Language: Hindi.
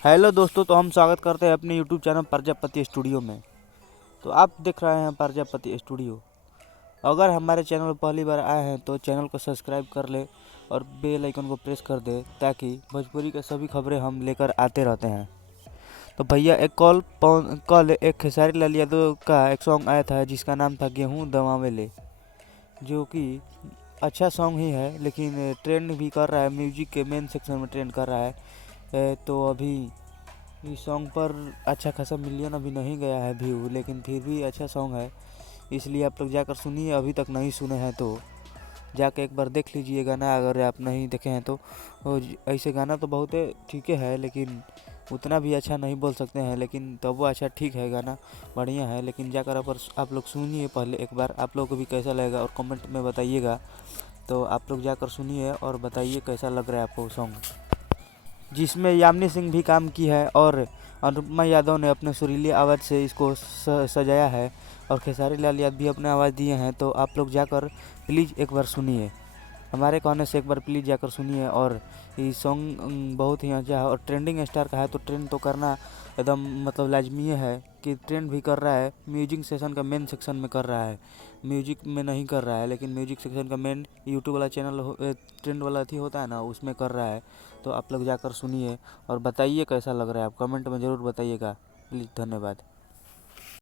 हेलो दोस्तों, तो हम स्वागत करते हैं अपने यूट्यूब चैनल प्रजापति स्टूडियो में। तो आप देख रहे हैं प्रजापति स्टूडियो। अगर हमारे चैनल पर पहली बार आए हैं तो चैनल को सब्सक्राइब कर ले और बेल आइकन को प्रेस कर दे, ताकि भोजपुरी के सभी खबरें हम लेकर आते रहते हैं। तो भैया, कल एक खेसारी लाल यादव का एक सॉन्ग आया था जिसका नाम था गेहूँ दमावे ले, जो कि अच्छा सॉन्ग ही है, लेकिन ट्रेंड भी कर रहा है, म्यूजिक के मेन सेक्शन में ट्रेंड कर रहा है। तो अभी इस सॉन्ग पर अच्छा खासा मिलियन अभी नहीं गया है व्यू, लेकिन फिर भी अच्छा सॉन्ग है, इसलिए आप लोग जाकर सुनिए। अभी तक नहीं सुने हैं तो जाके एक बार देख लीजिए गाना, अगर आप नहीं देखे हैं तो। ऐसे गाना तो बहुत ठीक है, लेकिन उतना भी अच्छा नहीं बोल सकते हैं, लेकिन तब वो अच्छा ठीक है, गाना बढ़िया है। लेकिन जाकर आप लोग सुनिए पहले एक बार, आप लोग को भी कैसा लगेगा और कमेंट में बताइएगा। तो आप लोग जाकर सुनिए और बताइए कैसा लग रहा है आपको सॉन्ग, जिसमें यामिनी सिंह भी काम की है और अनुपमा यादव ने अपने सुरीली आवाज़ से इसको सजाया है, और खेसारी लाल यादव भी अपने आवाज़ दिए हैं। तो आप लोग जाकर प्लीज़ एक बार सुनिए, हमारे कहने से एक बार प्लीज़ जाकर सुनिए। और ये सॉन्ग बहुत ही अच्छा है और ट्रेंडिंग स्टार का है, तो ट्रेंड तो करना एकदम मतलब लाजमी है कि ट्रेंड भी कर रहा है। म्यूजिक सेक्शन का मेन सेक्शन में कर रहा है, म्यूजिक में नहीं कर रहा है, लेकिन म्यूजिक सेक्शन का मेन यूट्यूब वाला चैनल ट्रेंड वाला थी होता है ना, उसमें कर रहा है। तो आप लोग जाकर सुनिए और बताइए कैसा लग रहा है, आप कमेंट में ज़रूर बताइएगा प्लीज़। धन्यवाद।